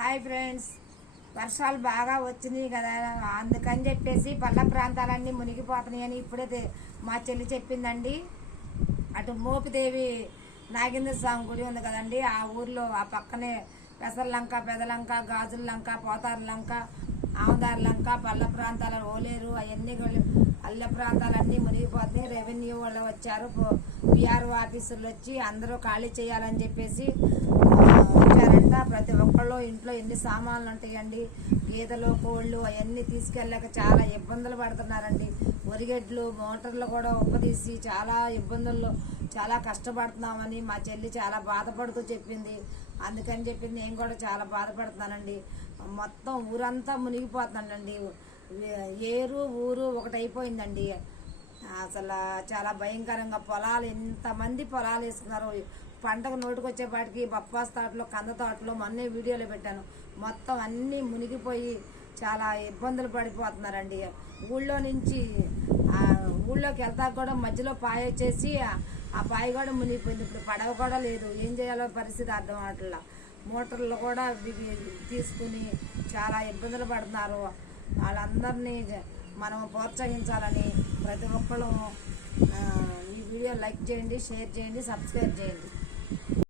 Hi friends, వర్షాలు బాగా వచ్చినాయి కదా, అందుకని చెప్పేసి పల్ల ప్రాంతాలన్నీ మునిగిపోతున్నాయని ఇప్పుడే మా చెల్లి చెప్పిందండి. అటు మోపిదేవి నాగేంద్ర స్వామి గుడి ఉంది కదండి, ఆ ఊర్లో ఆ పక్కనే పెసర్లంక, పెదలంక, గాజుల లంక, పోతారు లంక, ఆమదారు లంక, పల్ల ప్రాంతాల ఓలేరు అవన్నీ అల్ల ప్రాంతాలన్నీ మునిగిపోతున్నాయి. రెవెన్యూ వాళ్ళు వచ్చారు, పిఆర్ఓ ఆఫీసులు వచ్చి అందరూ ఖాళీ చేయాలని చెప్పేసి వచ్చారంట. ప్రతి ఒక్కళ్ళు ఇంట్లో ఎన్ని సామాన్లు ఉంటాయండి, గీతలు, కోళ్ళు అవన్నీ తీసుకెళ్ళాక చాలా ఇబ్బందులు పడుతున్నారండి. ఒరిగెడ్లు, మోటార్లు కూడా ఉప్పదీసి చాలా ఇబ్బందుల్లో చాలా కష్టపడుతున్నామని మా చెల్లి చాలా బాధపడుతూ చెప్పింది. అందుకని చెప్పి నేను కూడా చాలా బాధపడుతున్నానండి. మొత్తం ఊరంతా మునిగిపోతున్నానండి. ఏరు ఊరు ఒకటైపోయిందండి. అసలు చాలా భయంకరంగా పొలాలు, ఎంతమంది పొలాలు వేసుకున్నారు. పంటకు నోటుకొచ్చేపాటికి బొప్పాస్ తోటలో, కంద తోటలో మొన్నే వీడియోలో పెట్టాను, మొత్తం అన్నీ మునిగిపోయి చాలా ఇబ్బందులు పడిపోతున్నారండి. ఊళ్ళో నుంచి ఊళ్ళోకి వెళ్తాక కూడా మధ్యలో పాయ వచ్చేసి ఆ పాయ కూడా మునిగిపోయింది. ఇప్పుడు పడవ కూడా లేదు, ఏం చేయాలో పరిస్థితి అర్థం అవట్లా. మోటార్లు కూడా తీసుకుని చాలా ఇబ్బందులు పడుతున్నారు. వాళ్ళందరినీ మనం ప్రోత్సహించాలని ప్రతి ఒక్కరు ఈ వీడియో లైక్ చేయండి, షేర్ చేయండి, సబ్స్క్రైబ్ చేయండి.